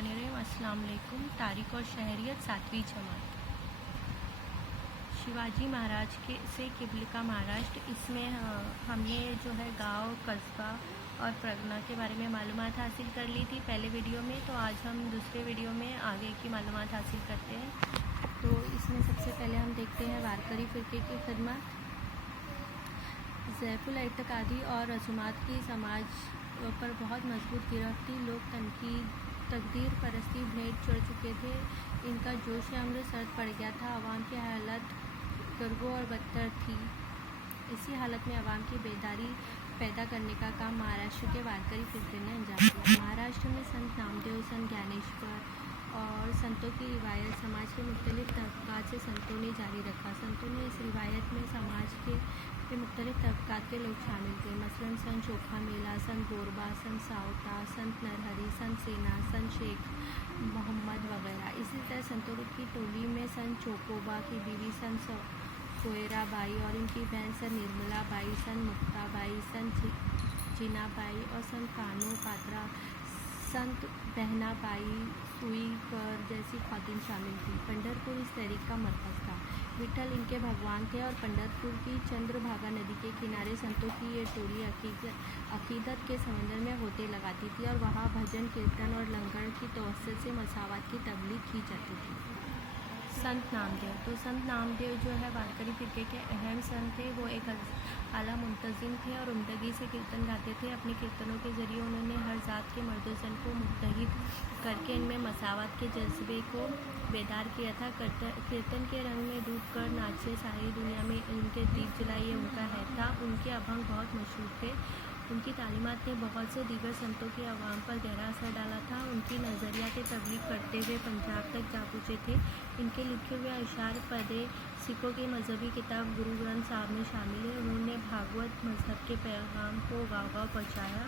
बिस्मिल्लाहिर्रहमानिर्रहीम। अस्सलाम वालेकुम। तारीख़ और शहरियत 7वीं जमात। शिवाजी महाराज के से किबले का महाराष्ट्र। इसमें हमने जो है गांव, कस्बा और प्रगना के बारे में मालूमात हासिल कर ली थी पहले वीडियो में। तो आज हम दूसरे वीडियो में आगे की मालूमात हासिल करते हैं। तो इसमें सबसे पहले हम देखते हैं वारकरी फ़िरके की खिदमत। ज़ैफ़ुल एतक़ादी और रसूमात की समाज पर बहुत मजबूत गिरफ्त थी। लोग तकदीर परस्ती भेंट चढ़ चुके थे। इनका जोश अमृत सर्द पड़ गया था। आवाम की हालत गर्गो और बदतर थी। इसी हालत में आवाम की बेदारी पैदा करने का काम महाराष्ट्र के वारकरी फ़िरके ने अंजाम दिया। महाराष्ट्र में संत नामदेव, संत ज्ञानेश्वर और संतों की रिवायत समाज के मुख्तलिफ तबक़ात से संतों ने जारी रखा। संतों ने इस रिवायत में समाज के मुख्तलिफ तबक़ात के लोग शामिल थे। मसलन संत चोखा मेला, संत गोरबा, संत सावता, संत नरहरी, संत सेना, संत शेख मोहम्मद वगैरह। इसी तरह संतों की टोली में संत चोकोबा की बीवी संत सोयरा बाई और इनकी बहन संत Nirmala by, Sant Mukta by, Sant Jeena by और संत कानो पात्रा, संत बहना बाई सुईकर जैसी खातून शामिल थी। पंढरपुर इस तहरीक का मरकज़ था। विठल इनके भगवान थे और पंढरपुर की चंद्रभागा नदी के किनारे संतों की ये टोली अकीदत के समंदर में होते लगाती थी और वहाँ भजन, कीर्तन और लंगर की तवस्सुत से मसावत की तबलीग की जाती थी। संत नामदेव। तो संत नामदेव जो है वारकरी फ़िरके के अहम संत थे। वो एक आला मुंतज़िम थे और उम्दगी से कीर्तन गाते थे। अपने कीर्तनों के ज़रिए उन्होंने हर ज़ात के मर्दोज़न को मुत्तहिद करके इनमें मसावत के जज्बे को बेदार किया था। कीर्तन के रंग में डूब कर नाचे, सारी दुनिया में उनके दीप जलाइए उनका है था। उनके अभंग बहुत मशहूर थे। उनकी तालीमात ने बहुत से दीगर संतों के अवाम पर गहरा असर डाला था। उनकी नज़रियात तबलीग करते हुए पंजाब तक जा पहुँचे थे। इनके लिखे हुए अशार पदे सिखों की मजहबी किताब गुरु ग्रंथ साहब में शामिल है। उन्होंने भागवत मजहब के पैगाम को गाँव-गाँव पहुँचाया।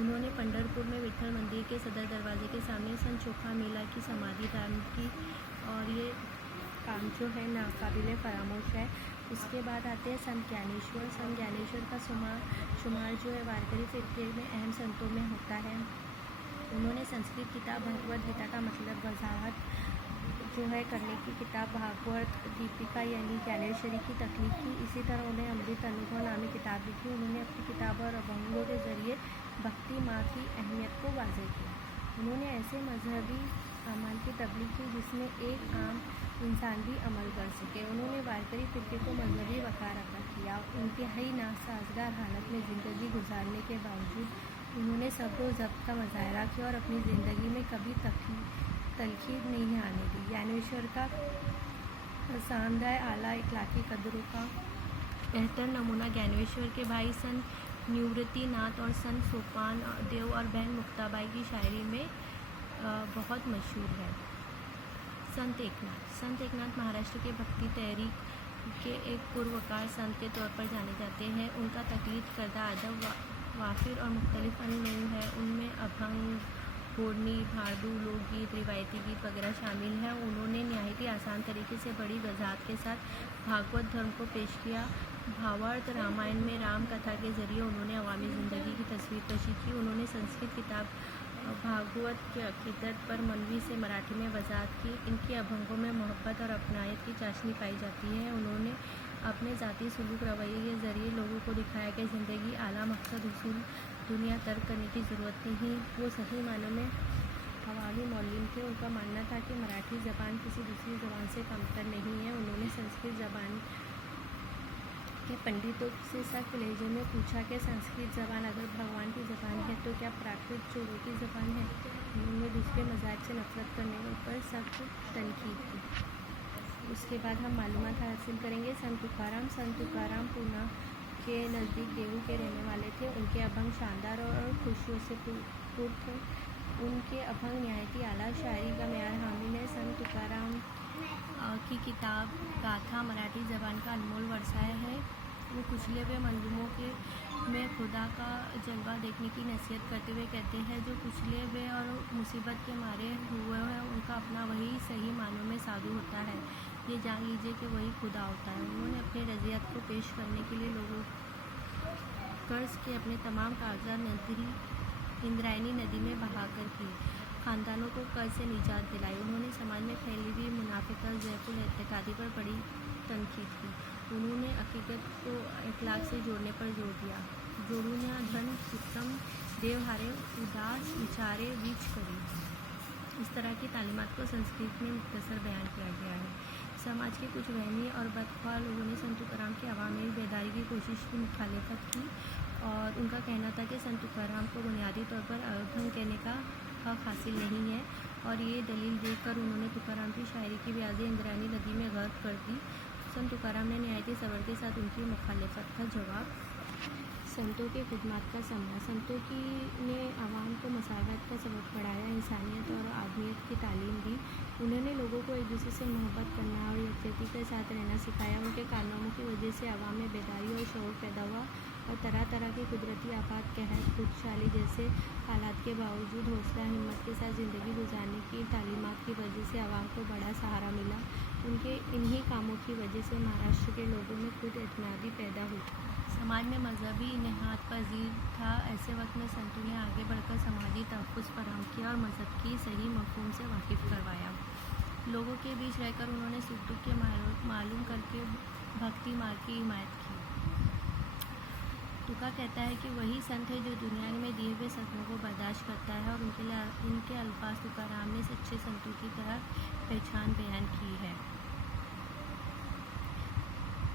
उन्होंने पंढरपुर में विठल मंदिर के सदर दरवाजे के सामने संत चोखा मेला की समाधि दान की और ये काम जो है नाकाबिले फरामोश है। उसके बाद आते हैं संत ज्ञानेश्वर। संत ज्ञानेश्वर का शुमार जो है वारकरी फ़िरके में अहम संतों में होता है। उन्होंने संस्कृत किताब भगवद गीता का मतलब वजाहत जो है करने की किताब भागवत दीपिका यानी ज्ञानेश्वरी की तख्लीक की। इसी तरह उन्हें अमृत अनुभव नामी किताब लिखी। उन्होंने अपनी किताब और अभंगों के ज़रिए भक्ति माँ की अहमियत को वाज़ेह किया। उन्होंने ऐसे मजहबी अमल की तबलीग की जिसमें एक आम इंसान भी अमल कर सके। उन्होंने वारकरी फ़िरके को मजहबी वक़ार अता किया। इंतहाई नासाजगार हालत में ज़िंदगी गुजारने के बावजूद उन्होंने सब्र व ज़ब्त का मुज़ाहरा किया और अपनी ज़िंदगी में कभी तलखी नहीं आने दी। ज्ञानेश्वर का शानदार आला इखलाकी कदरों का बेहतर नमूना ज्ञानेश्वर के भाई संत निवृत्ति नाथ और संत सोपान देव और बहन मुक्ताबाई की शायरी में बहुत मशहूर है। संत एकनाथ महाराष्ट्र के भक्ति तहरीक के एक पुरवकार संत के तौर पर जाने जाते हैं। उनका तकलीद करदा अदब वाफिर और मुख्तलिफ अनमोल है। उनमें अभंग, घोड़नी, भाडू, लोकगीत, रिवायती गीत वगैरह शामिल हैं। उन्होंने नहायत ही आसान तरीके से बड़ी वजाहत के साथ भागवत धर्म को पेश किया। भावार्थ रामायण में राम कथा के ज़रिए उन्होंने अवामी ज़िंदगी की तस्वीर कशी की। उन्होंने संस्कृत किताब भागवत के अकीदत पर मनवी से मराठी में वजाहत की। इनके अभंगों में मोहब्बत और अपनायत की चाशनी पाई जाती है। उन्होंने अपने ज़ाती सलूक रवैये के ज़रिए लोगों को दिखाया कि ज़िंदगी आला मकसद हुसूल दुनिया तर्क करने की ज़रूरत नहीं। वो सही मानों में अवामी मौलिम थे। उनका मानना था कि मराठी ज़बान किसी दूसरी ज़बान से कमतर नहीं है। उन्होंने संस्कृत ज़बान के पंडितों से सख्त लहजे में पूछा कि संस्कृत ज़बान अगर भगवान की ज़बान है तो क्या प्राकृत चोरों की ज़बान है। उन्होंने दूसरे मज़ाहब से नफरत करने पर सख्त तनकीद की। उसके बाद हम मालूमात हासिल करेंगे। संत तुकाराम पूना के नज़दीक देहू के रहने वाले थे। उनके अभंग शानदार और खुशियों से पुर थे। उनके अभंग नहायत ही आला शायरी का मेयार हामिल है। संत तुकाराम की किताब गाथा मराठी ज़बान का अनमोल वर्षा है। वो कुचले हुए मंजूमों में खुदा का जलवा देखने की नसीहत करते हुए कहते हैं जो कुचले हुए और मुसीबत के मारे हुए हैं उनका अपना वही सही मानों में साधु होता है। ये जान लीजिए कि वही खुदा होता है। उन्होंने अपने रज़ियत को पेश करने के लिए लोगों कर्ज़ के अपने तमाम कागजात इंद्रायणी नदी में बहाकर की। ख़ानदानों को कर्ज से निजात दिलाई। उन्होंने समाज में फैली हुई मुनाफिकत, ज़ैफ़ुल एतकादी पर बड़ी तनकीद की। उन्होंने हकीकत को अखलाक से जोड़ने पर जोर दिया। जोड़ू न धन उत्तम देवहारे उदास विचारे बीच करी। इस तरह की तालीमात को संस्कृत में मुख्तसर बयान किया गया है। समाज के कुछ वहमी और बदख्वाह लोगों ने संत तुकाराम की अवामी बेदारी की कोशिश की मुखालिफत की और उनका कहना था कि संत तुकाराम को बुनियादी तौर पर अभंग कहने का हक हासिल नहीं है और ये दलील देकर उन्होंने तुकाराम की शायरी की ब्याज़ें इंद्रायणी नदी में गर्क कर दी। संत तुकाराम ने नहायत सब्र के साथ उनकी मुखालिफत का जवाब। संतों के खिदमत का समय। संतों की ने आवाम को मसावत का सबक पढ़ाया, इंसानियत और आदमियत की तालीम दी। उन्होंने लोगों को एक दूसरे से मोहब्बत करना और यकजहती के साथ रहना सिखाया। उनके कारनामों की वजह से आवाम में बेदारी और शऊर पैदा हुआ और तरह तरह के कुदरती आफात, कहर, खुदशाली जैसे हालात के बावजूद हौसला हिम्मत के साथ ज़िंदगी गुजारने की तालीमात की वजह से आवाम को बड़ा सहारा मिला। उनके इन्हीं कामों की वजह से महाराष्ट्र के लोगों में खुद एतमादी पैदा हुई। समाज में मजहबी इनेहात पजीर था। ऐसे वक्त में संतों ने आगे बढ़कर समाजी तहफ़्फ़ुज़ फराहम किया और मज़हब की सही मफ़हूम से वाकिफ़ करवाया। लोगों के बीच रहकर उन्होंने सुख दुख के मालूम करके भक्ति मार्ग की हिमायत की। तुका कहता है कि वही संत है जो दुनिया में दिए हुए सदमों को बर्दाश्त करता है और इनके अल्फाज तुकाराम ने सच्चे संतों की तरह पहचान बयान की है।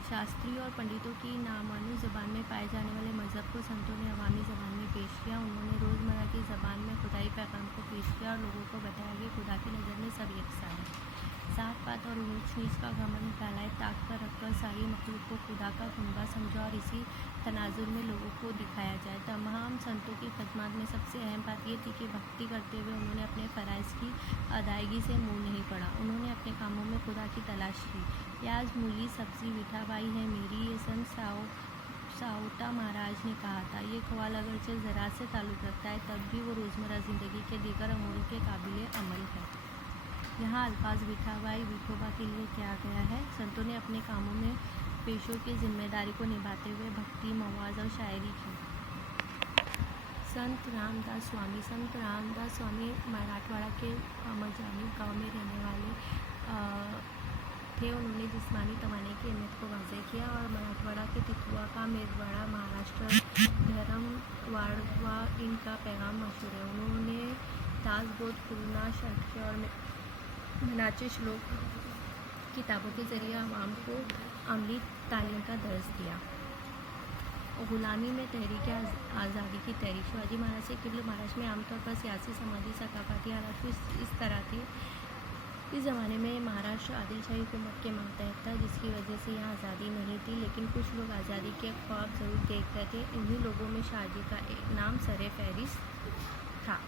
शास्त्रियों और पंडितों की नामानुज ज़बान में पाए जाने वाले मज़हब को संतों ने अवामी ज़बान में पेश किया। उन्होंने रोज़मर्रा की ज़बान में खुदाई पैगाम को पेश किया और लोगों को बताया कि खुदा की नज़र में सब यकसा है। जात पात और ऊंच नीच का घमंड फैलाए ताक पर रखकर सारी मखलूक को खुदा का कुनबा समझा और इसी तनाजुर में लोगों को दिखाया जाए। तमाम संतों की खिदमत में सबसे अहम बात यह थी कि भक्ति करते हुए उन्होंने अपने फ़राइज़ की अदायगी से मुँह नहीं पड़ा। उन्होंने अपने कामों में खुदा की तलाश की। प्याज, मूली, सब्ज़ी विठाबाई है मेरी, ये संत सावता महाराज ने कहा था। ये ख्वाल अगरचे ज़राअत से ताल्लुक़ रखता है तब भी वो रोज़मर्रा ज़िंदगी के दीगर अमूरों के काबिल अमल है। यहाँ अल्फाज विठाबाई विठोबा के लिए किया गया है। संतों ने अपने कामों में पेशों की जिम्मेदारी को निभाते हुए भक्ति, मवाज़ और शायरी की। संत रामदास स्वामी। संत रामदास स्वामी मराठवाड़ा के मजानी गांव में रहने वाले थे। उन्होंने जिस्मानी तवानाई की अहमियत को वाज़ेह किया और मराठवाड़ा के तितुआ का मेदवाड़ा महाराष्ट्र धर्मवाड़वा इनका पैगाम मशहूर है। उन्होंने दासबोध, पूर्णा, शतके और मनाचे श्लोक किताबों के ज़रिए आवाम को अमली तालीम का दर्स दिया। ग़ुलामी में तहरीक आज़ादी की तहरीक। शिवाजी महाराज के किबले महाराष्ट्र में आमतौर पर सियासी, समाजी, सकाफ़ती हालात कुछ इस तरह थे। इस ज़माने में महाराष्ट्र आदिलशाही हुकूमत के मातहत था, जिसकी वजह से यहाँ आज़ादी नहीं थी, लेकिन कुछ लोग आज़ादी के ख्वाब ज़रूर देख रहे थे। इन्हीं लोगों में शाहजी का एक नाम सरे फहरिस्त था।